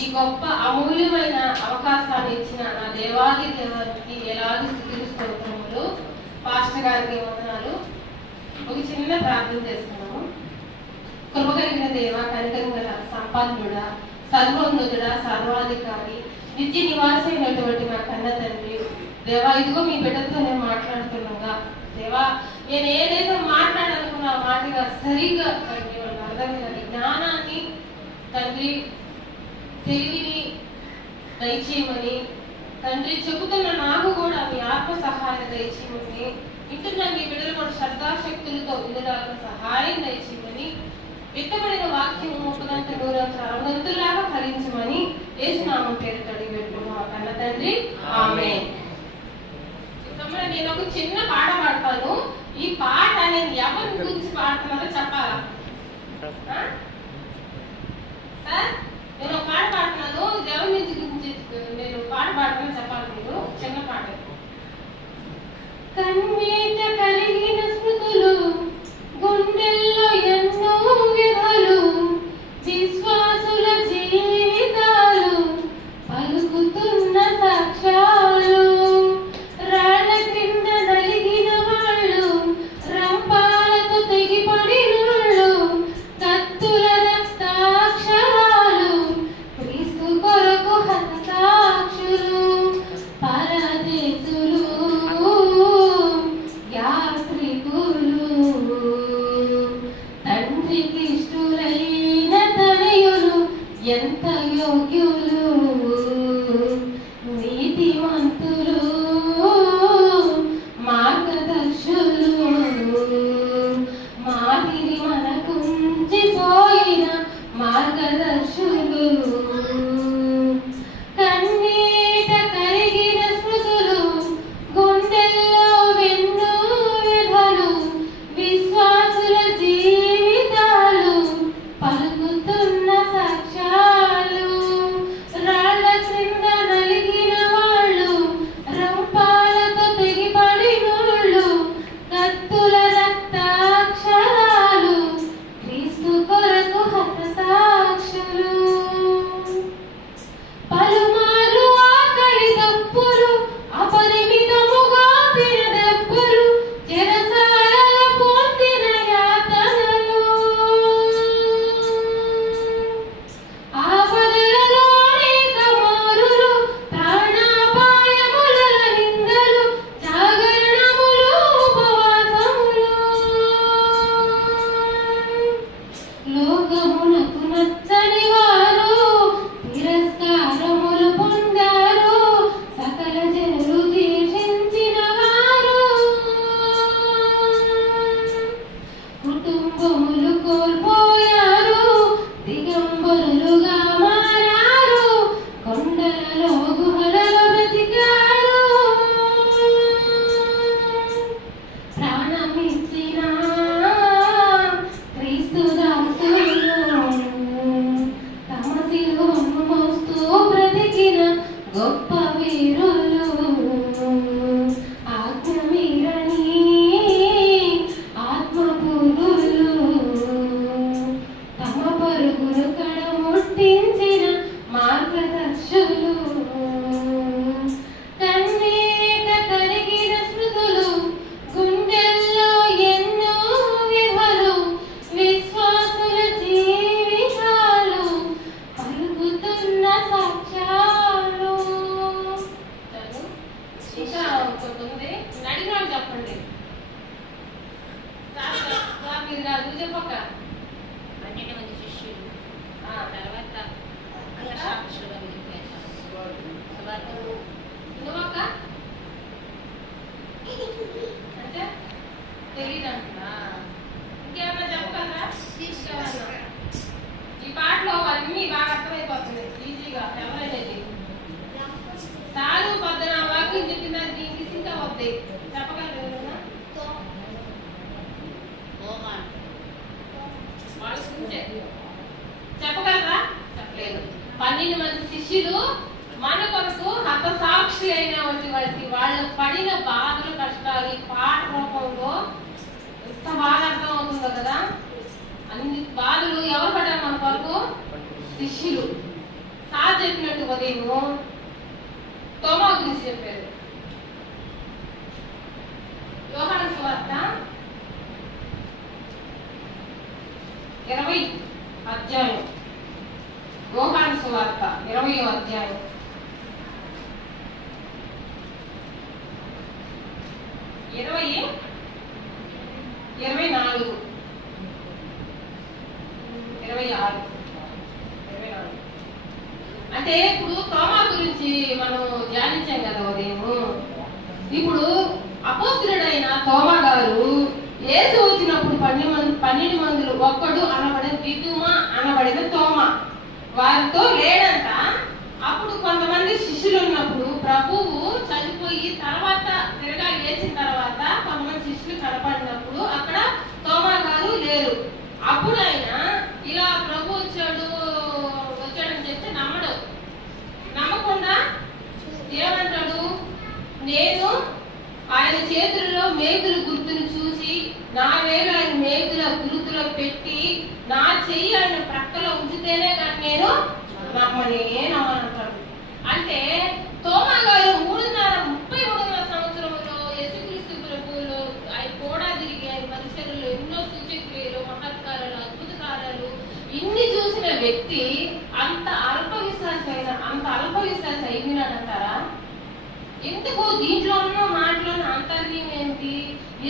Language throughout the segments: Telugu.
ఈ గొప్ప అమూల్యమైన అవకాశాన్ని ఇచ్చిన నా దేవాది దేవునికి ఎలాంటి స్థితి స్తోత్రములు. పాస్టర్ గారికి వందనాలు. ఒక చిన్న ప్రార్థన చేస్తున్నాము. కృప కలిగిన దేవ, కనికరించిన సంపన్నుడా, సర్వోన్నతుడా, సర్వాధికారి, నిత్య నివాసైనటువంటి నా కన్న తండ్రి దేవా, ఇదిగో మీ బిడ్డతో నేను మాట్లాడుతున్నాగా దేవా, నేను ఏదైతే మాట్లాడాలనుకున్నా మాటగా సరిగ్గా తండ్రి వాళ్ళకి అర్థమైన జ్ఞానాన్ని తండ్రి, తెలివిని దయచేయమని తండ్రి, చెబుతున్న నాకు కూడా మీ ఆత్మ సహాయం దయచేయమని, ఇంటున్న మీ బిడ్డలు కూడా శ్రద్ధాశక్తులతో వినడానికి సహాయం దయచేయమని, విత్తబడిన వాక్యం 30 గంటలు 60 గంటలాగా ఫలించమని యేసునామం పేరుతో అడిగి పెట్టుకున్నాం కన్న తండ్రి, ఆమేన్. నేను ఒక చిన్న పాట పాడతాను. ఈ పాట నేను ఎవరి గురించి పాడుతున్నారో చెప్పాలా సార్? నేను ఒక పాట పాడుతున్నాను, ఎవరి గురించి నేను పాట పాడుతున్నా చెప్పాలి. మీరు చిన్న పాట. కన్నీట కలిగిన స్మృతులు, గుండెల్లో ఎన్నో వ్యధలు, విశ్వాసుల జీవితాలు, పలుకుతున్న సాక్ష్యాలు, రాళ్ళ క్రింద నలిగిన వాళ్ళు, రంపాలతో తెగిపడినోళ్ళు, కత్తుల రక్తాక్షరాలు, క్రీస్తు కొరకు హతసాక్షులు, పరదేశులు, యాత్రికులు, తండ్రికి ఇష్టులైన తనయులు, ఎంత యోగ్యులు, నీతిమంతులు, మార్గదర్శులు, మాదిరి మనకుంచిపోయిన మార్గదర్శులు, కన్నీట కరిగిన స్మృతులు, గుండెల్లో వెన్నో వ్యధలు, విశ్వాసుల జీవితాలు, పలుకుతున్న సాక్ష్యాలు, రాళ్ళ క్రింద నలిగిన వాళ్ళు, రంపాలతో తెగిపడినోళ్ళు, కత్తుల రక్తాక్షరాలు, క్రీస్తు కొరకు హతసాక్షులు, పలుమార్లు ఆకలి దప్పులు, అపరిమితముగా తినదెప్పులు, చెరసాలలో పొందిన యాతనలు, ఆపదలలో అనేక మారులు, ప్రాణాపాయముల నిందలు, జాగరణములు, ఉపవాసములు, లోకమునకు నచ్చని వారు తిరస్కారములు పొందారు, సకల జనులు ద్వేషించిన వారు, కుటుంబములు కోల్పోయారు, దిగంబరులుగా మారారు, కొండలలో గుహలలో బ్రతికారు, ప్రాణమిచ్చిన క్రీస్తు దాసులు, తమ శిలువను మోస్తూ బ్రతికిన గొప్ప వీరులు, ఆజ్ఞ మీరని ఆత్మపూర్ణులు, తమ పరుగులు కడముట్టించిన మార్గదర్శులు, కన్నీట కరిగిన స్మృతులు, గుండెల్లో ఎన్నో వ్యధలు, విశ్వాసుల జీవితాలు, పలుకుతున్న సాక్ష్యాలు. ఇంకా ఒకటి అడిగిన వాళ్ళు చెప్పండి. మీరు కాదు, నువ్వు చెప్పక్క. 12 మంది శిష్యులు, తర్వాత సాక్షులుగా మిగిలిపోయారు. సువార్తలు నువ్వక్క అంటే తెలీదంటున్నా. ఇంకేమన్నా చెప్పగలరా? ఈ పాటలో అన్నీ బాగా అర్థమైపోతుంది ఈజీగా. ఎవరనేది చాలు 14 వాక్యం చెప్పిన దీనికి ఇంకా వస్తాయి. చెప్పగలరు ఎవరన్నా? వాళ్ళు చెప్పగలరా? చెప్పలేదు. 12 మంది శిష్యులు మన కొరకు హతసాక్షి అయిన వారికి వాళ్ళు పడిన బాధలు, కష్టాలు ఈ పాట రూపంలో ఎంత బాగా అర్థం అవుతుందో కదా. అన్ని బాధలు ఎవరు పడ్డారు మన కొరకు? శిష్యులు. చెప్పినట్టు ఉదయము తోమా గురించి చెప్పారు. యోహాను సువార్త 20 అధ్యాయం, యోహాను సువార్త 20వ అధ్యాయం 24 26 అంటే ఇప్పుడు తోమా గురించి మనం ధ్యానించాం కదా ఉదయము. ఇప్పుడు అపోస్తలుడైన తోమా గారు యేసు వచ్చినప్పుడు 12 మందిలో ఒక్కడు అనబడిన దిదుమా అనబడిన తోమా వారితో లేడంట. అప్పుడు కొంతమంది శిష్యులు ఉన్నప్పుడు ప్రభువు చనిపోయి తర్వాత తిరగా లేచిన తర్వాత కొంతమంది శిష్యులు కనపడినప్పుడు అక్కడ తోమా గారు లేరు. అప్పుడు ఆయన ఇలా ప్రభు వచ్చాడని చెప్తే నమ్మకుండా ఏమంటాడు, నేను ఆయన చేతుల్లో మేకుల గుర్తును చూసి నా వేలు ఆయన మేకుల గుర్తులో పెట్టి నా చెయ్యి ఆయన ప్రక్కలో ఉంచితేనే కానీ నేను నమ్మనంటాడు. అంటే తోమా గారు 33 సంవత్సరంలో యేసుక్రీస్తు ప్రభువులో ఆయన కూడా తిరిగి ఆయన పరిసరాల్లో ఎన్నో సూచక్రియలు, మహత్కారాలు, అద్భుత కార్యాలు ఇన్ని చూసిన వ్యక్తి అంత అల్ప విశ్వాసి అయినాడంటారా? ఎందుకు దీంట్లో ఉన్న మాటలోని అంతర్యం ఏంటి?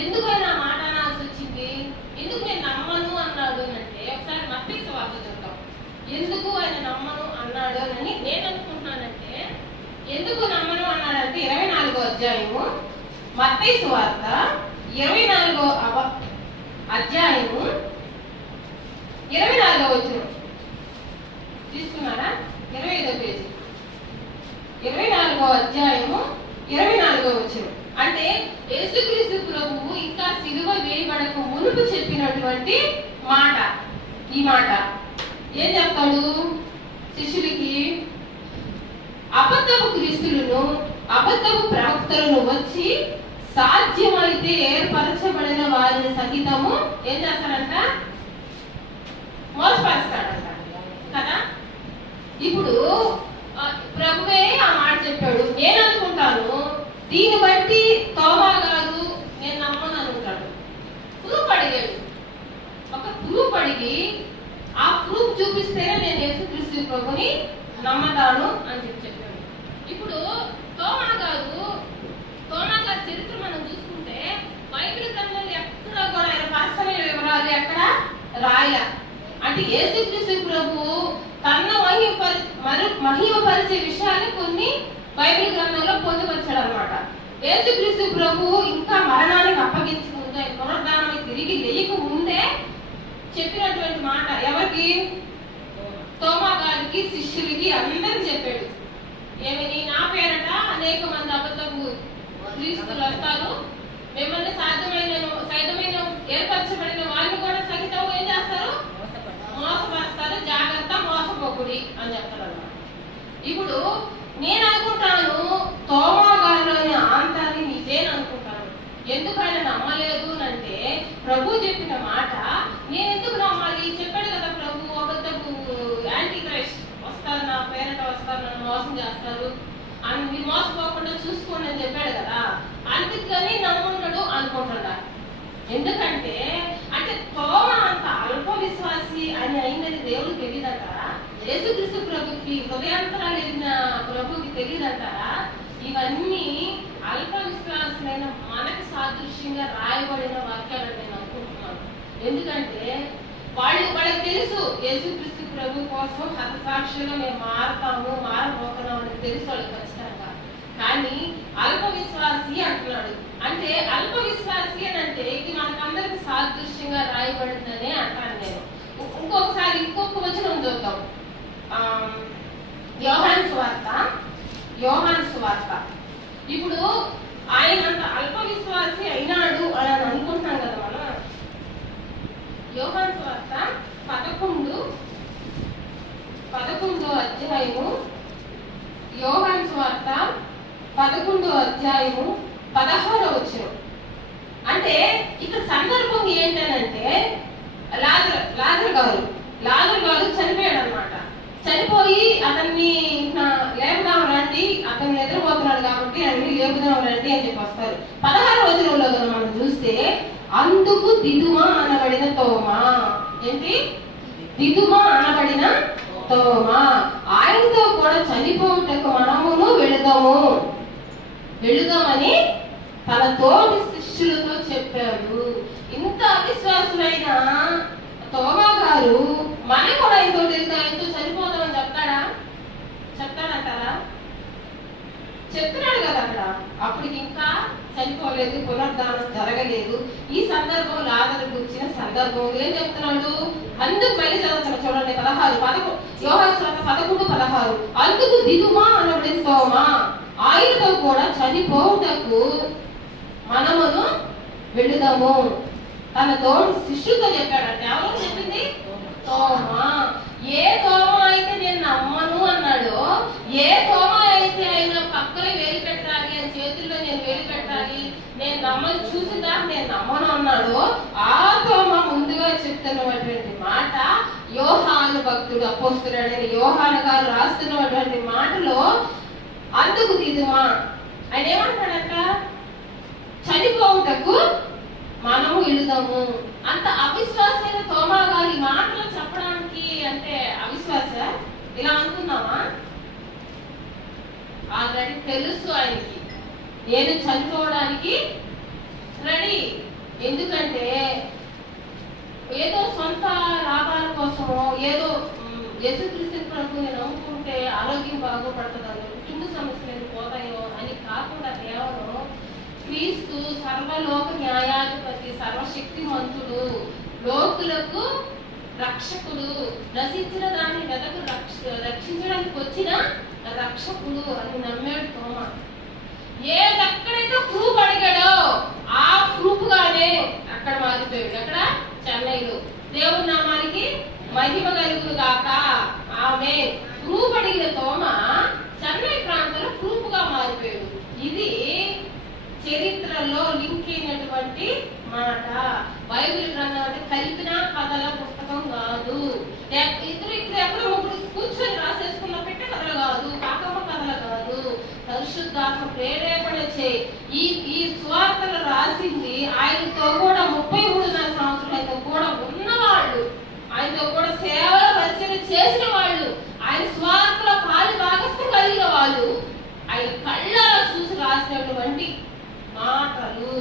ఎందుకు ఆయన మాట అనాల్సి వచ్చింది? ఎందుకు నేను నమ్మను అన్నాడు అంటే ఒకసారి మత్తయి సువార్త చూద్దాం. ఎందుకు ఆయన నమ్మను అన్నాడు అని నేను అనుకుంటున్నానంటే, ఎందుకు నమ్మను అన్నాడంటే 24వ అధ్యాయము మత్తయి సువార్త 24వ అధ్యాయము 24వ వచనం తీసుకున్నారా? 25వ పేజీ 24వ అధ్యాయము 24వ వచనం. అంటే యేసుక్రీస్తు ప్రభువు ఇంకా సిలువ వేయబడక మునుపు చెప్పినటువంటి మాట. ఈ మాట ఏం చెప్తాడు శిష్యులకి? అబద్ధపు క్రీస్తులను, అబద్ధపు ప్రవక్తలను వచ్చి సాధ్యమైతే ఏర్పరచబడిన వారిని సహితము ఏం చేస్తారంట? మోసపరుస్తాడంట కదా. ఇప్పుడు ప్రభువే ఆ మాట చెప్పాడు. నేను అనుకుంటాను దీన్ని బట్టి తోమా గారు నేను నమ్మను అనుకుంటాడు. ప్రూఫ్ అడిగాడు. ఒక ప్రూఫ్ అడిగి ఆ ప్రూఫ్ చూపిస్తేనే నేను యేసుక్రీస్తు ప్రభుని నమ్మతాను అని చెప్పాడు. ఇప్పుడు తోమా గారి చరిత్ర మనం చూసుకుంటే బైబిల్ గ్రంథంలో ఎక్కడ కూడా ఆయన పర్సనల్ వివరాలు ఎక్కడ రాయ. అంటే యేసుక్రీస్తు ప్రభు తన మహిమపరిచే విషయాలు కొన్ని బైబిల్ గ్రంథంలో పొందుపరిచాడు అనమాట. యేసుక్రీస్తు ప్రభు ఇంకా మరణానికి అప్పగించక ముందే, పునరుద్ధానానికి తిరిగి లేయక ముందే చెప్పినటువంటి మాట ఎవరికి? తోమా గారికి, శిష్యులకి, అందరికి చెప్పాడు. ఏమని? నా పేరట అనేక మంది అబద్ధపు క్రీస్తులు వస్తారు, మిమ్మల్ని సైతమైన ఏర్పరచబడిన వారిని కూడా సహితం ఏం చేస్తారు? మోసపరుస్తారు, జాగ్రత్త, మోసపోకుడి అని చెప్తారు అన్నమాట. ఇప్పుడు నేను అనుకుంటాను తోమా గారిలోని ఆంతాన్ని నిజేననుకుంటాను. ఎందుకు ఆయన నమ్మలేదు అంటే ప్రభు చెప్పిన మాట నేను ఎందుకు నమ్మాలి? చెప్పాడు కదా ప్రభు, అబద్ధపు యాంటీ క్రైస్ట్ వస్తారు, నా పేరట వస్తారు, నన్ను మోసం చేస్తారు అని మీరు మోసపోకుండా చూసుకోండి అని చెప్పాడు కదా. అందుకని నమ్మున్నాడు అనుకుంటున్నా. ఎందుకంటే అంటే తోమా అంత అల్ప విశ్వాసి అని అయిందని దేవుడికి తెలియదంటారా? యేసుక్రీస్తు ప్రభుకి హృదయాంతరాలు వెళ్ళిన ప్రభుకి తెలియదంటారా? ఇవన్నీ అల్ప విశ్వాసమైన మనకు సాదృశ్యంగా రాయబడిన వాక్యాలని నేను అనుకుంటున్నాను. ఎందుకంటే వాళ్ళకి తెలుసు యేసుక్రీస్తు ప్రభు కోసం హతసాక్షులుగా మేము మారబోతున్నాం అని తెలుసు వాళ్ళకి ఖచ్చితంగా. కానీ అల్ప విశ్వాసి అంటున్నాడు. అంటే అల్ప విశ్వాసి అని అంటే ఇది మనకందరికి సాదృశ్యంగా రాయబడిందని అంటాను నేను. ఇంకొక వచనం చూద్దాం. యోహాను సువార్త. ఇప్పుడు ఆయన అంత అల్ప విశ్వాసి అయినాడు అని అనుకుంటున్నాం కదా మనం. యోహాను సువార్త 11వ అధ్యాయము, యోహాను సువార్త 11వ అధ్యాయము 16వ వచనం. అంటే ఇక్కడ సందర్భం ఏంటనంటే లాజరు గారు చనిపోయాడు అనమాట. చనిపోయి అతన్ని లేపుదాం రండి, అతను నిద్రపోతున్నాడు కాబట్టి అన్ని లేపుదాం రండి అని చెప్పి వస్తారు. 16వ వచనంలో మనం చూస్తే అందుకు దిదుమా అనబడిన తోమా, ఏంటి దిదుమా అనబడిన తోమా, ఆయనతో కూడా చనిపోవుటకు మనమును వెళుదామని తన తోటి శిష్యులతో చెప్పాడు. ఇంత అవిశ్వాసమైన తోమా గారు మన కూడా ఆయనతో చనిపోదామని చెప్తాడంటారా? చెప్తున్నాడు కదా అక్కడ. అప్పటికి ఇంకా చనిపోలేదు, పునరుద్ధానం జరగలేదు. ఈ సందర్భం లాజరు గురించిన సందర్భం ఏం చెప్తున్నాడు? అందుకు మళ్ళీ చదువుతున్నా చూడండి, 16 యోహాను సువార్త 11:16 అందుకు దిదుమా అనబడిన తోమా ఆయనతో కూడా చనిపోవుటకు మనమును వెళుదాము తన తోడు శిష్యుతో చెప్పాడంటే. ఎవరు చెప్పింది? తోమా. ఏ తోమా అయితే నేను నమ్మను అన్నాడో, ఏ తోమా అయితే ఆయన పక్కన వేలు పెట్టాలి, ఆయన చేతుల్లో నేను వేలు పెట్టాలి, నేను నమ్మని చూసిందా నేను నమ్మను అన్నాడో, ఆ తోమా ముందుగా చెప్తున్నటువంటి మాట యోహాను భక్తుడు అపోస్తలుడైన యోహాను గారు రాస్తున్నటువంటి మాటలో అందుకు దిదుమా ఆయన ఏమంటాడంట? చనిపోవుటకు మనము వెళుదాము. అంత అవిశ్వాసమైన తోమా గారి మాటలు చెప్పడానికి అంటే అవిశ్వాస ఇలా అనుకున్నావా? ఆల్రెడీ తెలుసు ఆయనకి నేను చనిపోవడానికి రెడీ. ఎందుకంటే ఏదో సొంత లాభాల కోసమో, ఏదో యేసుక్రీస్తు నేను నమ్ముకుంటే ఆరోగ్యం బాగుపడుతుందో, కుటుంబ సమస్యలు పోతాయో అని కాకుండా కేవలం క్రీస్తు సర్వలోక న్యాయాధిపతి, సర్వశక్తిమంతుడు, లోకులకు రక్షకుడు, నశించిన దాన్ని వెదకు రక్షించడానికి వచ్చిన రక్షకుడు అని నమ్మాడు తోమా. ఏదెక్కడైతే ప్రూఫ్ అడిగాడో ఆ ప్రూఫ్ గానే అక్కడ మారిపోయాడు. అక్కడ చెన్నైలో దేవుని నామానికి మహిమ కలుగును గాక ఆమె. ప్రూఫ్ అడిగిన తోమా చెన్నై ప్రాంతంలో ప్రూఫ్ గా మారిపోయాడు. ఇది చరిత్రలో లింక్ అయినటువంటి మాట. బైబిల్ గ్రంథం అంటే కలిపిన కథల పుస్తకం కాదు. ఇద్దరు ఎక్కడో ముగ్గురు కూర్చొని రాసేసుకున్న పెట్టే కథలు కాదు, కాకమ్మ కథలు కాదు. పరిశుద్ధాత్మ ప్రేరేపణ ఈ సువార్తలు రాసింది ఆయనతో కూడా 33.5 సంవత్సరాలు ఆయనతో కూడా ఉన్నవాళ్ళు, ఆయనతో కూడా సేవల పరిచయం చేసిన వాళ్ళు, ఆయన సువార్తలో పాలి భాగస్థం కలిగిన వాళ్ళు, ఆయన కళ్ళలో చూసి రాసినటువంటి మాటలు.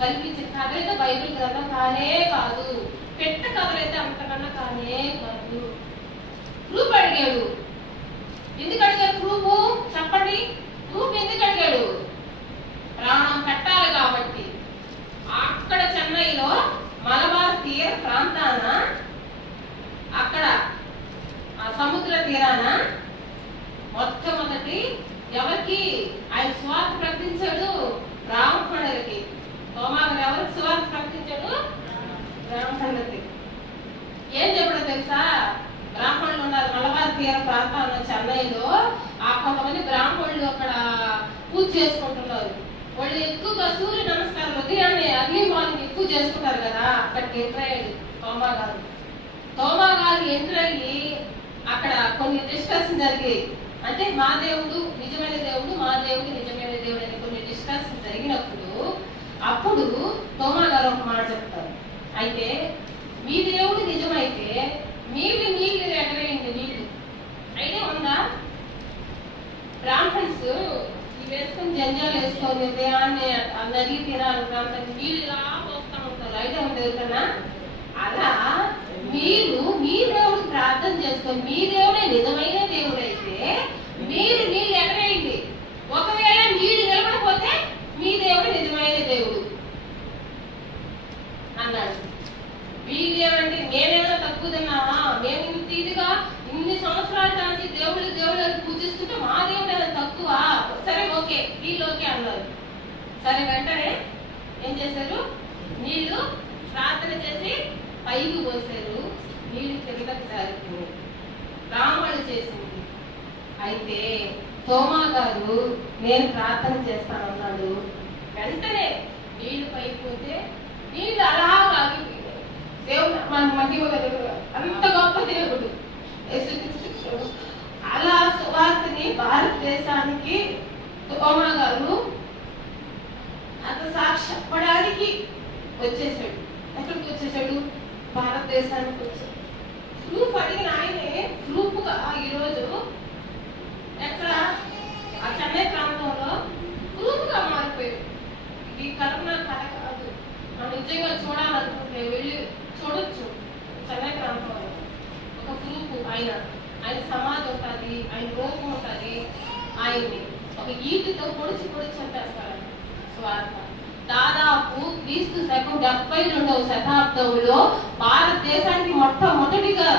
కల్పించిన కథ అయితే బైబిల్ గ్రంథం కానే కాదు, పెట్ట కథలైతే అంతకన్నా కానే కాదు. ప్రూఫ్ అడిగాడు. ఎందుకు అడిగాడు ప్రూఫ్? చెప్పండి. ప్రూఫ్ ఎందుకు అడిగాడు? ప్రాణం పెట్టాలి కాబట్టి. అక్కడ చెన్నైలో మలబార్ తీర ప్రాంతాన, అక్కడ ఆ సముద్ర తీరాన మొట్టమొదటి ఎవరికి ఆయన స్వార్థ ప్రకటించాడు? బ్రాహ్మణులకి. తోమా గారు ఎవరికి స్వార్థ ప్రకటించాడు? బ్రాహ్మణులకి. ఏం చెప్పడం తెలుసా? బ్రాహ్మణులు ఉన్నారు మలబార్ తీర ప్రాంతంలో చెన్నైలో. ఆ కొంతమంది బ్రాహ్మణులు అక్కడ పూజ చేసుకుంటున్నారు. వాళ్ళు ఎక్కువగా సూర్య నమస్కారం ఉదయాన్నే అర్లీ మార్నింగ్ ఎక్కువ చేసుకుంటారు కదా. అక్కడికి ఎంటర్ అయ్యాడు తోమా గారు. తోమా గారు ఎంటర్ అయ్యి అక్కడ కొన్ని డిస్కషన్ జరిగాయి. అంటే మా దేవుడు నిజమైన దేవుడు, మా దేవుడు నిజమైన దేవుడు అని కొన్ని డిస్కషన్ జరిగినప్పుడు అప్పుడు తోమా గారు ఒక మాట చెప్తారు. అయితే మీ దేవుడు నిజమైతే నీళ్ళు ఎగరేయండి. నీళ్లు ఐడియా ఉందా? బ్రాహ్మణ్స్ వేసుకొని జంజాలు వేసుకొని ఉదయాన్నే నది తీరాలి ప్రాంతానికి నీళ్ళు ఇలా పోస్తా ఉంటారు. ఐడియా ఉంటుంది కదా? అలా మీరు మీ దేవుడు ప్రార్థన చేసుకొని మీ దేవుడే నిజమైన దేవుడు అయితే మీరు నీళ్ళు ఎగరేయండి. ఒకవేళ నీళ్ళు నిలబడిపోతే మీ దేవుడు నిజమైన దేవుడు అన్నాడు. వీళ్ళేమంటే మేమేమైనా తక్కువ తిన్నావా? మేము ఇంత ఇదిగా ఇన్ని సంవత్సరాల నుంచి దేవుడు పూజిస్తుంటే మా దేవుడు ఏమైనా తక్కువ? సరే ఓకే, వీళ్ళు ఓకే అన్నారు. సరే వెంటనే ఏం చేశారు? నీళ్లు ప్రార్థన చేసి పైకి పోసారు. నీళ్లు కిందకి జారిపోయాయి. బ్రాహ్మణులు చేసింది. అయితే తోమా గారు నేను ప్రార్థన చేస్తానన్నాడు. వెంటనే నీళ్లు పైకి పోతే నీళ్లు అలా ఆగిపోయాయి. దేవుడు మన మహిమ అంత గొప్ప దేవుడు. భారతదేశానికి తోమా గారు హతసాక్షి చెప్పడానికి వచ్చేసాడు. ఎక్కడికి వచ్చేసాడు? భారతదేశానికి వచ్చాడు. ప్రూఫ్ అడిగిన ఆయనే ప్రూఫ్గా ఈరోజు ఎక్కడ ఆ చెన్నై ప్రాంతంలో ప్రూఫ్గా మారిపోయాడు. ఇది కల్పన కథ కాదు. మనం నిజంగా చూడాలనుకుంటే వెళ్ళి చూడొచ్చు. చెన్నై ప్రాంతంలో ఒక ప్రూఫ్ ఆయన సమాధి ఉంటుంది, ఆయన రూపం ఉంటుంది. ఆయన్ని ఒక ఈటితో పొడిచి చంపేస్తారు. స్వార్థ దాదాపు క్రీస్తు శకం 72వ శతాబ్దంలో భారతదేశానికి మొట్టమొదటిగా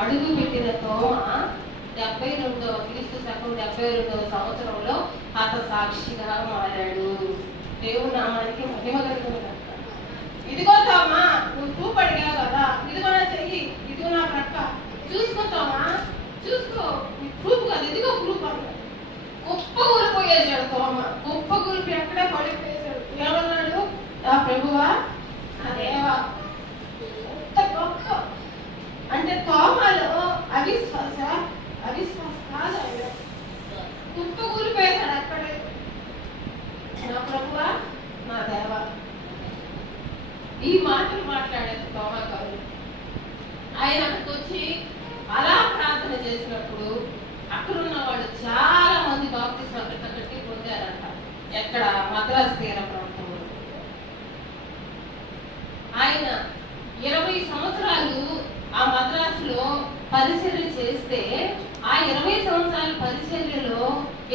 అడుగు పెట్టిన తోమా క్రీస్తు శకం 72వ సంవత్సరంలో హతసాక్షిగా మారాడు. దేవుని నామానికి మహిమ కలుగుతుంది. ఇదిగో తోమా, నువ్వు ప్రూఫ్ అడిగావు కదా, ఇదిగో నా చెయ్యి, ఇదిగో నా ప్రక్క, చూసుకో తోమా, చూసుకో, ప్రూఫ్ కాదు, ఇదిగో ప్రూఫ్ అన్నాడు. గొప్ప ఊరిపోయేసాడు తోమా. గొప్ప ఊరికి ఎక్కడే పడిపోయేసాడు. ఏమన్నాడు? నా ప్రభువా, నా దేవా. ఎంత గొప్ప అంటే తోమాలో అవిశ్వాస కాదు. ఆయన గొప్ప ఊరిపోయేసాడు అక్కడే. నా ప్రభువా, నా దేవా. ఈ మాటలు మాట్లాడారు తోమా గారు. ఆయన అక్కడికి వచ్చి అలా ప్రార్థన చేసినప్పుడు అక్కడున్న వాళ్ళు చాలా మంది బాప్తిస్మా కట్టి పొందారంట. ఎక్కడ? మద్రాసు తీర ప్రాంతంలో. ఆయన 20 సంవత్సరాలు ఆ మద్రాసులో పరిచర్య చేస్తే ఆ 20 సంవత్సరాల పరిచర్యలో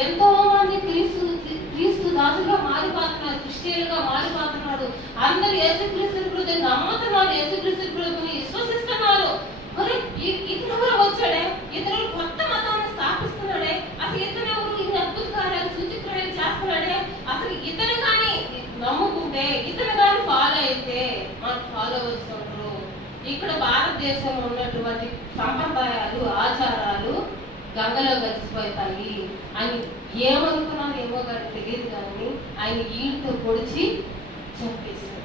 ఎంతో మంది క్రీస్తు దాసులుగా మారిపోతున్నారు, క్రిస్టియన్లుగా మారిపోతున్నారు. అందరూ యేసుక్రీస్తు నమ్ముతున్నారు, యేసుక్రీస్తు ప్రభుని విశ్వసిస్తున్నారు. మరి ఇతను కూడా వచ్చాడే, ఇతను కొత్త మతాన్ని స్థాపిస్తున్నాడే, అసలు ఇతను ఎవరు? ఇన్ని అద్భుత కార్యాలు సూచక్రియలు చేస్తున్నాడే. అసలు ఇతను కానీ నమ్ముకుంటే, ఇతను కానీ ఫాలో అయితే మనకు ఫాలోవర్స్ ఉంటారు. ఇక్కడ భారతదేశంలో ఉన్నటువంటి సంప్రదాయాలు, ఆచారాలు గంగలో కలిసిపోతాయి అని ఏమనుకున్నాను ఏమో కానీ తెలియదు. కానీ ఆయన ఈడుతో పొడిచి చంపేశాడు.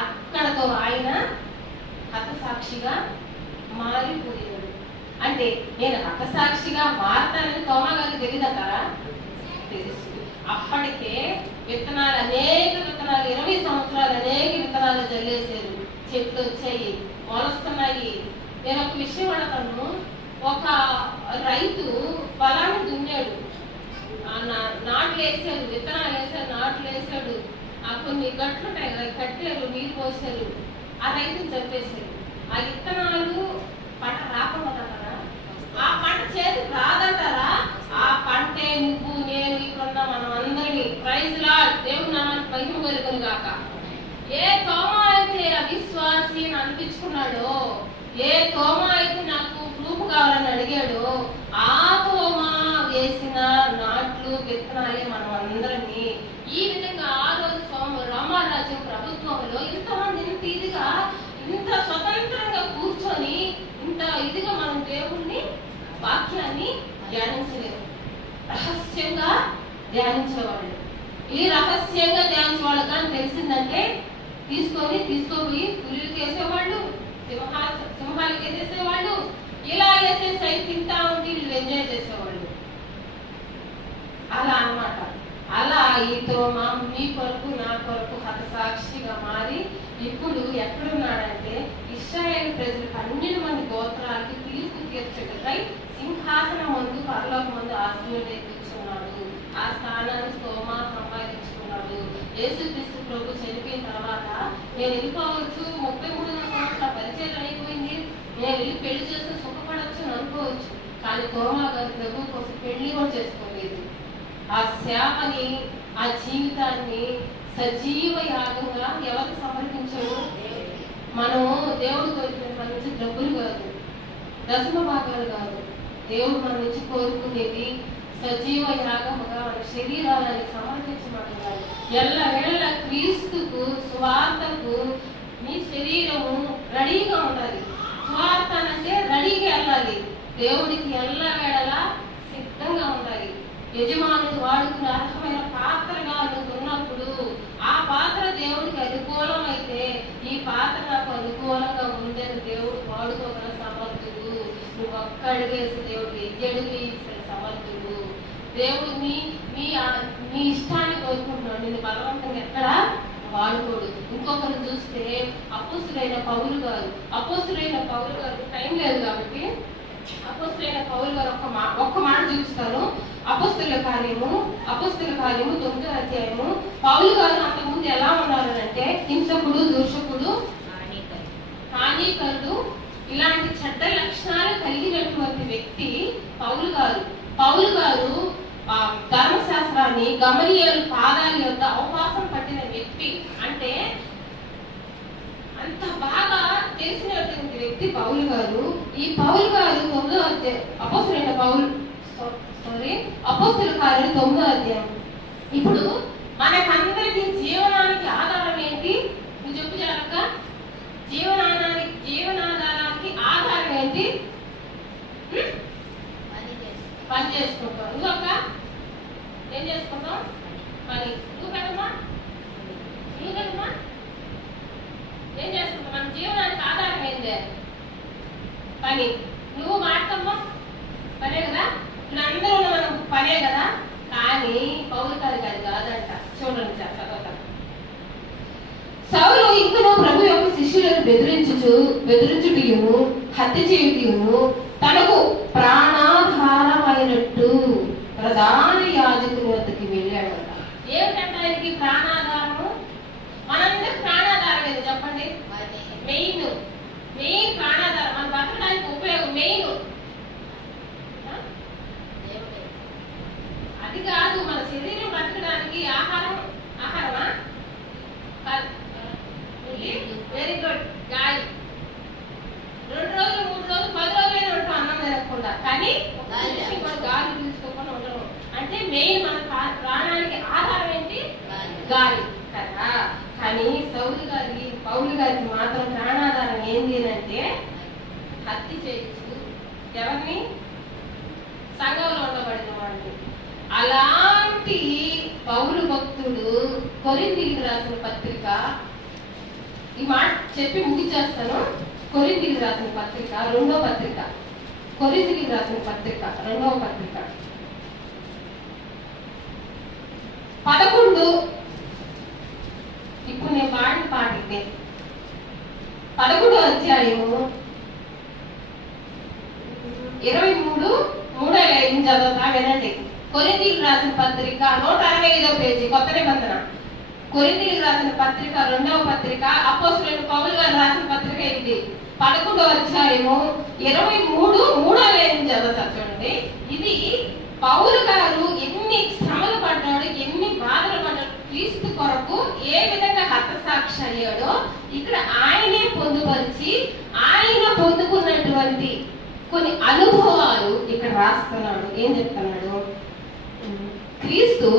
అక్కడతో ఆయన హతసాక్షిగా మారిపోయాడు. అంటే నేను హతసాక్షిగా మారతానని తోమా గారికి తెలియదంటారా? తెలుసు. అప్పటికే విత్తనాలు, అనేక విత్తనాలు, 20 సంవత్సరాలు అనేక విత్తనాలు జల్లేశారు. చెట్లు వచ్చాయి, మొలుస్తున్నాయి. నేను ఒక విషయం అడతాను. ఒక రైతు పొలాన్ని దున్నాడు, నాట్లు వేసాడు, విత్తనాలు వేసాడు, నాట్లు వేసాడు. ఆ కొన్ని గట్లు ఉంటాయి కదా, కట్టారు, నీరు పోసారు. ఆ రైతుని చంపేశారు. ఆ విత్తనాలు పంట రాకపోతారా? ఆ పంట చేతికి రాదంటారా? ఆ పంటే నువ్వు, నేను, ఇక్కడ మనం అందరినీ ప్రైజ్ లార్డ్, దేవుని నామానికి మహిమ కలుగును గాక. ఏ తోమా అయితే అవిశ్వాసి అని అనిపించుకున్నాడో, ఏ తోమా అయితే నాకు ప్రూఫ్ కావాలని అడిగాడో, ఆ తోమా వేసిన నాట్లు, విత్తనాలే మనం అందరినీ ఈ విధంగా ఆ రోజు రామరాజ్యం ప్రభుత్వంలో ఇంతమంది ఇంత ఇదిగా, ఇంత స్వతంత్రంగా కూర్చొని ఇంత ఇదిగా మనం దేవుణ్ణి వాక్యాన్ని ధ్యానించలేము. రహస్యంగా ధ్యానించేవాళ్ళు. ఈ రహస్యంగా ధ్యానించే వాళ్ళకి కానీ తెలిసిందంటే తీసుకుపోయి పులికి వేసేవాళ్ళు, సింహాలకి వేసేసేవాళ్ళు. ఇలా వేసేసి తింటా ఉండి వీళ్ళు ఎంజాయ్ చేసేవాళ్ళు. అలా అన్నమాట. అలా ఈతో మీ కొరకు, నా కొరకు హతసాక్షిగా మారి ఇప్పుడు ఎక్కడున్నాడంటే ఇశ్రాయేలు ప్రజలకు 12 మంది గోత్రాలకి తీర్పు తీర్చుటకై సింహాసనం ముందు, పరలోక ముందు ఆశీర్వదే కూర్చున్నాడు. ఆ స్థానాన్ని తోమా సంపాదించుకున్నాడు. యేసుక్రీస్తు ప్రభు చనిపోయిన తర్వాత నేను వెళ్ళిపోవచ్చు, 33 సంవత్సరాల పరిచయం అయిపోయింది, నేను వెళ్ళి పెళ్లి చేస్తే సుఖపడవచ్చు అని అనుకోవచ్చు. కానీ తోమా గారు ప్రభు కోసం పెళ్లి కూడా చేసుకోలేదు. ఆ సేవని, ఆ జీవితాన్ని సజీవ యాగంగా ఎవరికి సమర్పించాడు? మనము దేవుడు కోరుకునే మన నుంచి డబ్బులు కాదు, దశమ భాగాలు కాదు. దేవుడు మన నుంచి కోరుకునేది సజీవ యాగముగా మన శరీరాలని సమర్పించమంటున్నాడు. ఎల్లవేళ క్రీస్తుకు, స్వార్థకు మీ శరీరము రెడీగా ఉండాలి. స్వార్థ అంటే రెడీగా వెళ్ళాలి. దేవుడికి ఎల్లవేళలా సిద్ధంగా ఉండాలి. యజమానుడు వాడుకునే అర్హమైన పాత్రగా నువ్వు ఉన్నప్పుడు ఆ పాత్ర దేవుడికి అనుకూలం అయితే, ఈ పాత్ర నాకు అనుకూలంగా ఉందని దేవుడు వాడుకోగల సమర్థుడు. నువ్వు ఒక్కడిగేసి దేవుడికి ఎజ్జడుగు ఇచ్చిన సమర్థుడు. దేవుడు నీ నీ నీ ఇష్టాన్ని కోరుకుంటున్నాడు. నిన్ను బలవంతంగా ఎక్కడ వాడుకోడు. ఇంకొకరు చూస్తే అపోస్తులైన పౌలు గారు టైం లేదు కాబట్టి అపోస్తులైన పౌలు గారు ఒక్క మాట చూపిస్తాను. అపోస్తుల కార్యము 9వ అధ్యాయము. పౌలు గారు అంతకుముందు ఎలా ఉన్నారు అంటే హింసకుడు, దూషకుడు, హానికరుడు, ఇలాంటి చెడ్డ లక్షణాలు కలిగినటువంటి వ్యక్తి పౌలు గారు ధర్మశాస్త్రాన్ని గమనీయులు పాదాల యొక్క అవకాశం పట్టిన వ్యక్తి. అంటే అంత బాగా తెలిసినటువంటి వ్యక్తి పౌలు గారు. ఈ పౌలు గారు 9వ అధ్యాయం అపోస్తుల కార్యం 9వ అధ్యాయం. ఇప్పుడు మనకందరికి జీవనానికి ఆధారం ఏంటి? నువ్వు చెప్పు జాలక. జీవనాధారానికి ఆధారం ఏంటి? పని చేసుకుంటాం. నువ్వక్క ఏం చేసుకుంటాం? పని. నువ్వు కదమ్మా ఏం చేసుకుంటాం? మన జీవనానికి ఆధారం ఏంటి? పని. నువ్వు మాట్లాడమ్మా పనే కదా. ఇప్పుడు అందరూ మనం పనే కదా. కానీ పౌలు గారికి అది కాదంట. చూడండి చదువుతా. సౌలు ఇంకనూ ప్రభు యొక్క శిష్యులను బెదిరించుటయును హత్య చేయుటయును తనకు ప్రాణాధారమైనట్టు ప్రధాన యాజకుని వద్దకి వెళ్ళాడంట. ఏమిటంటే ఆయనకి ప్రాణాధారము? మనందరికి ప్రాణాధారం ఏదో చెప్పండి. మెయిన్ ప్రాణాధారం మనం బతకడానికి ఉపయోగం మెయిన్ అది కాదు. మన శరీరం బతకడానికి ఆహారమా? Very good. గాలి 2 రోజులు 3 రోజులు 10 రోజులైనా ఉంటాం అన్నం తినకుండా. కానీ గాలి పీల్చుకోకుండా ఉండడం అంటే మెయిన్ మన ప్రాణానికి ఆధారం ఏంటి? గాలి కదా. కానీ పౌలు గారికి మాత్రం ప్రాణాధారం ఏంటి అంటే హత్య చేయొచ్చు. ఎవరిని? సంఘంలో ఉండబడిన వాడిని. అలాంటి పౌలు భక్తుడు కొరింథీయులకు రాసిన పత్రిక, ఈ మాట చెప్పి ముగించేస్తాను. కొరింథీయులకు రాసిన పత్రిక 2వ పత్రిక, కొరింథీయులకు రాసిన పత్రిక 2వ పత్రిక 11. ఇప్పుడు నేను పాడిన పాట ఇదే. 11వ అధ్యాయము 23:3-5 చదువుతా వినండి. కొరింథీయులకు రాసిన పత్రిక 165వ పేజీ, కొత్త నిబంధన. కొరింథీయులకు రాసిన పత్రిక 2వ పత్రిక అపోస్తలుడైన పౌలు గారు రాసిన పత్రిక ఇది. 11వ అధ్యాయము 23:3-5 చదువుతా చూడండి. ఇది పౌలు గారు ఎన్ని శ్రమలు పడ్డాడు, ఎన్ని బాధలు పడ్డాడు, క్రీస్తు కొరకు ఏ విధంగా హతసాక్షి అయ్యాడో ఇక్కడ ఆయనే పొందుపరిచి ఆయన పొందుకున్నటువంటి కొన్ని అనుభవాలు ఇక్కడ రాస్తున్నాడు. ఏం చెప్తున్నాడు? క్రీస్తు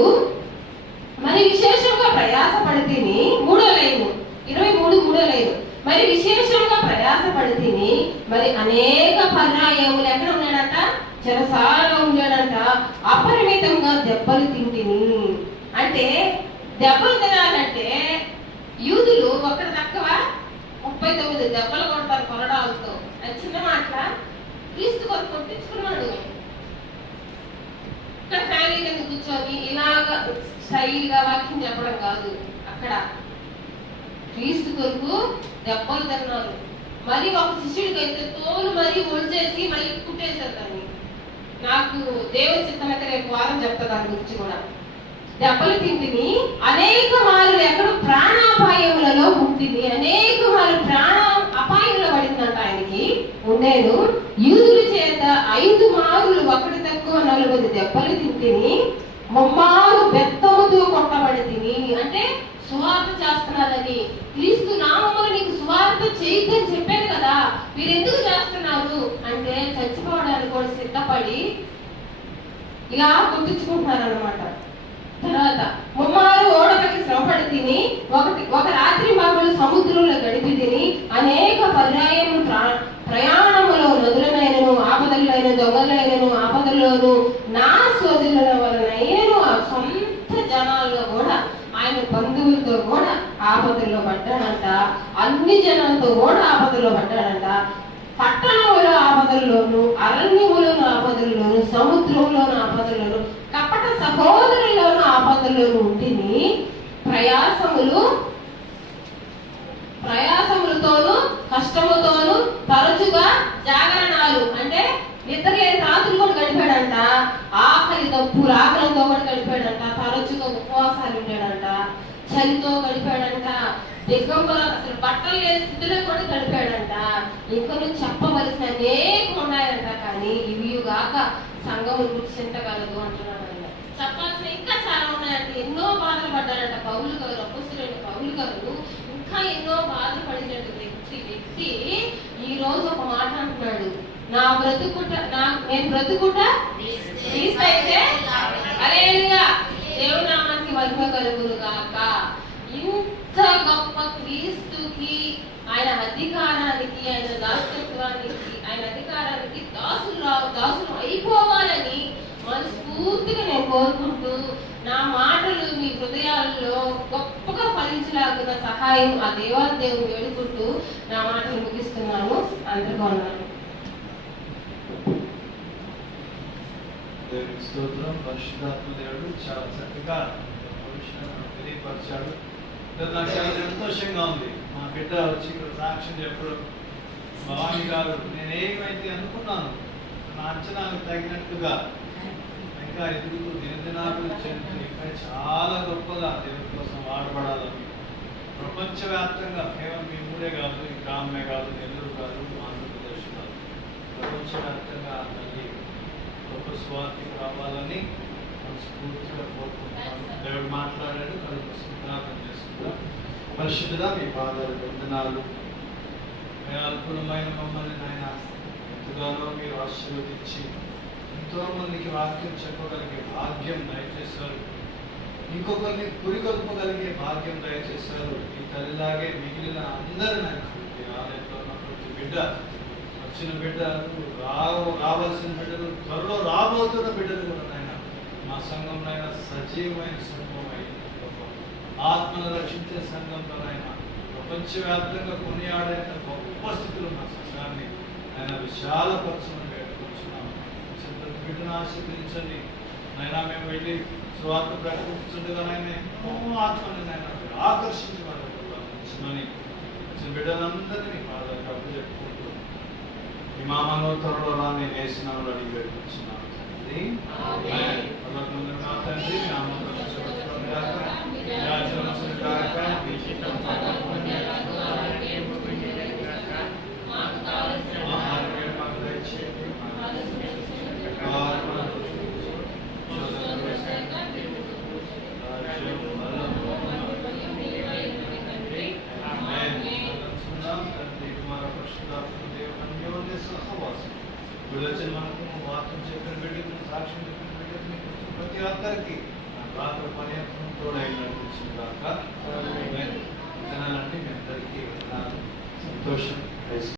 మరి విశేషంగా ప్రయాసపడితిని. 3వ లైను 23:3 లైను. మరి విశేషంగా ప్రయాసపడితిని, మరి అనేక పర్యాయములు ఎక్కడ ఉన్నాడంట? చెరసాలలో ఉన్నాడంట. అపరిమితంగా దెబ్బలు తింటిని. అంటే దెబ్బలు తినాలంటే యూదులు ఒక్కడి తక్కువ 39 దెబ్బలు కొడతారు కొరడాలతో. అది చిన్న మాటల. క్రీస్తు కొరకు కొట్టించుకున్నాడు. ఇక్కడ ఫ్యామిలీ కింద కూర్చొని ఇలాగా స్టైల్గా వాక్యం చెప్పడం కాదు. అక్కడ క్రీస్తు కొరకు దెబ్బలు తిన్నారు. మరి ఒక శిష్యుడికి అయితే తోలు మరీ ఒడిచేసి మళ్ళీ కుట్టేశారు దాన్ని. నాకు దేవుని చిత్తమైతే రేపు వారం చెప్తా దాని గురించి కూడా. దెబ్బలు తింటిని, అనేక మార్లు ఎక్కడ ప్రాణాపాయములలో పుట్టింది, అనేక మార్లు ప్రాణ అపాయంలో పడిందంట ఆయనకి. ఉండేను యూదుల చేత 5 మార్లు 1 తక్కువ 40 దెబ్బలు తింటిని, 3 బెత్తముతో కొట్టబడి తిని. అంటే సువార్త చేస్తున్నారని, క్రీస్తు నామములో నీకు సువార్త చేయొద్దని చెప్పాను కదా, మీరు ఎందుకు చేస్తున్నారు అంటే చచ్చిపోవడానికి కూడా సిద్ధపడి ఇలా కొట్టించుకుంటున్నారు అనమాట. తర్వాత 3 ఓడపైకి శ్రమపడి తిని, ఒక రాత్రి మగులు సముద్రంలో గడిపి తిని, అనేక పర్యాయములు ప్రయాణములో నదులనైనను ఆపదలైన దొంగలైనను ఆపదల్లోను నా సోదరుల వలనైనను ఆ సొంత జనాల్లో కూడా ఆయన బంధువులతో కూడా ఆపదల్లో పడ్డాడంట. అన్ని జనాలతో కూడా ఆపదల్లో పడ్డాడంట. పట్టణంలో ఆపదల్లోను, అరణ్యములోను ఆపదల్లోను, సముద్రంలోను ఆపదల్లోను, కపట సహోదరులను ఆపదలను ఉంటిని, ప్రయాసములతోను కష్టముతోను తరచుగా జాగరణాలు అంటే నిద్ర లేని రాత్రులు కూడా గడిపాడంట, ఆకలితో ఆకలితో కూడా గడిపాడంట, తరచుగా ఉపవాసాలు ఉండాడంట, చలితో గడిపాడంట, దిగంబర అసలు బట్టలు లేని స్థితిలో కూడా గడిపాడంట. ఇంకా చెప్పవలసిన అనేకం ఉన్నాయంట, కానీ ఇవి గాక సంఘం గురించి చింతగలదు అంటున్నాడంట. చెప్పాల్సిన ఇంకా చాలా ఉన్నాయంట. ఎన్నో బాధలు పడ్డారంట పౌలు గారు, అపొస్తలుడైన పౌలు గారు ఇంకా ఎన్నో బాధలు పడినటువంటి వ్యక్తి ఈ రోజు ఒక మాట అంటున్నాడు, నేను బ్రతుకుట క్రీస్తు అయితే హల్లెలూయా, దేవుని నామానికి మహిమ కలుగును గాక. ఇంత గొప్ప క్రీస్తుకి, ఆయన అధికారానికి, ఆయన దాసత్వానికి, ఆయన అధికారానికి దాసులు అయిపోవాలని మనస్ఫూర్తిగా నేను కోరుకుంటూ, నా మాటలు మీ హృదయాల్లో గొప్పగా ఫలించలాగున్న సహాయం ఆ దేవుని వేడుకుంటూ నా మాటలు ముగిస్తున్నాను. అందరికీ వందనాలు. దేవునికి స్తోత్రం. పరిశుద్ధాత్మ దేవుడు చాలా చక్కగా తెలియపరిచాడు. నాకు చాలా సంతోషంగా ఉంది. మా బిడ్డ వచ్చి ఇక్కడ సాక్ష్యం చెప్పడం, భవాని గారు నేనేమైతే అనుకున్నాను నా అంచనాకు తగినట్టుగా ఇంకా ఎదుగుతూ దినదినాభివృద్ధి ఇంకా చాలా గొప్పగా దేవుని కోసం వాడబడాలని ప్రపంచవ్యాప్తంగా కేవలం మీ ఊరే కాదు, ఈ గ్రామమే కాదు, నెల్లూరు కాదు, ఆంధ్రప్రదేశ్ కాదు, ప్రపంచవ్యాప్తంగా తల్లి గొప్ప స్వార్థికి రావాలని మనస్ఫూర్తిగా కోరుకుంటున్నాను. దేవుడు మాట్లాడాడు, అది ప్రార్థన చేసుకుందాం. పరిశుద్ధుడా, మీ పాదాలు వందనాలు. అల్పులమైన మమ్మల్ని నాయన ఎంతగానో మీరు ఆశీర్వదించి ఎంతో మందికి వాక్యం చెప్పగలిగే భాగ్యం దయచేశారు, ఇంకొకరిని పురికొల్పగలిగే భాగ్యం దయచేశారు. ఈ తల్లిలాగే మిగిలిన అందరూ నాయన ఆలయంలో ఉన్న ప్రతి బిడ్డ, వచ్చిన బిడ్డలు, రావాల్సిన బిడ్డలు, త్వరలో రాబోతున్న బిడ్డలు కూడా నాయన మా సంఘంలో సజీవమైన సంఘమై ఆత్మను రక్షించే సంఘంలో నాయన ప్రపంచవ్యాప్తంగా కొనియాడైన గొప్ప స్థితిలో మా సంఘాన్ని ఆయన విశాలపరచమని వేడుకుంటున్నాము. ప్రతి బిడ్డను ఆశీర్వదించండి నాయన. మేము వెళ్ళి స్వార్థ ప్రకటించుండగా నాయన ఎన్నో ఆత్మని నాయన ఆకర్షించి వాళ్ళని వచ్చిన బిడ్డలందరినీ బాధలు కప్పు చెప్పుకుంటూ ఈ మా మనోత్తరంలో నేను వేసినామని అడిగి వేడుకుంటున్నాను. విలోచన మనకు వాక్యం చెప్పిన బిడ్డకు, సాక్ష్యం చెప్పిన బిడ్డకు, ప్రతి ఒక్కరికి రాత్ర పర్యంతం తోడైన నడిపించిన దాకా జనాలంటే మీ అందరికీ సంతోషం.